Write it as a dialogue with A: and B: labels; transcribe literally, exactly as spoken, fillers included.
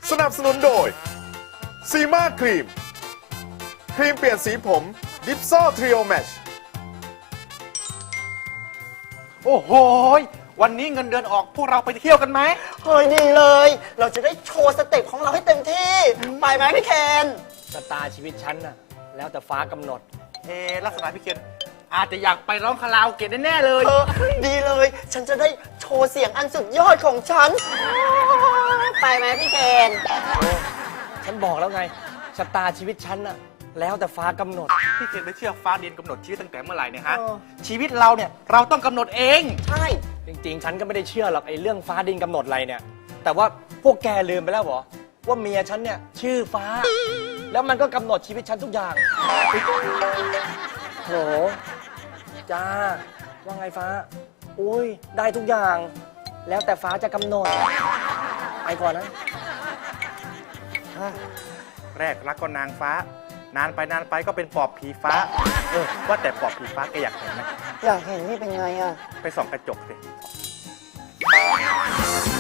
A: สนับสนุนโดยซีมาครีมครีมเปลี่ยนสีผมดิฟโซ่ทริโอแมช
B: โอ้โหวันนี้เงินเดือนออกพวกเราไปเที่ยวกันไหม
C: เฮ้ยดีเลย เราจะได้โชว์สเต็ปของเราให้เต็มที่ ไปไหมพี่เคน
D: ชะตาชีวิตฉันน่ะแล้วแต่ฟ้ากำหนด
B: เอลักษณะพี่เคนอาจจะอยากไปร้องคาราโอเกะแน่ๆเลย
C: เออดีเลย ฉันจะได้โชว์เสียงอันสุดยอดของฉัน ไปไหมพี่เคน
D: ฉันบอกแล้วไงชะตาชีวิตฉันน่ะแล้วแต่ฟ้ากำหนด
B: พี่เคนไปเชื่อฟ้าดินกำหนดชีวิตตั้งแต่เมื่อไหร่เนี่ยฮะ
C: เออ
B: ชีวิตเราเนี่ยเราต้องกำหนดเอง
C: ใช่
D: จริงๆ ฉันก็ไม่ได้เชื่อหรอกไอ้เรื่องฟ้าดินกำหนดอะไรเนี่ย แต่ว่าพวกแกลืมไปแล้วเหรอว่าเมียฉันเนี่ยชื่อฟ้า แล้วมันก็กำหนดชีวิตฉันทุกอย่างโหจ้าว่าไงฟ้าอุ้ยได้ทุกอย่าง แล้วแต่ฟ้าจะกำหนดไปก่อนนะ
B: แรกรักก็นางฟ้า นานไปนานไปก็เป็นปอบผีฟ้า เออว่าแต่ปอบผีฟ้าแกอยากเห็นไหม
C: อยากเห็นนี่เป็นไงอ่ะ
B: ไปส่องกระจกสิ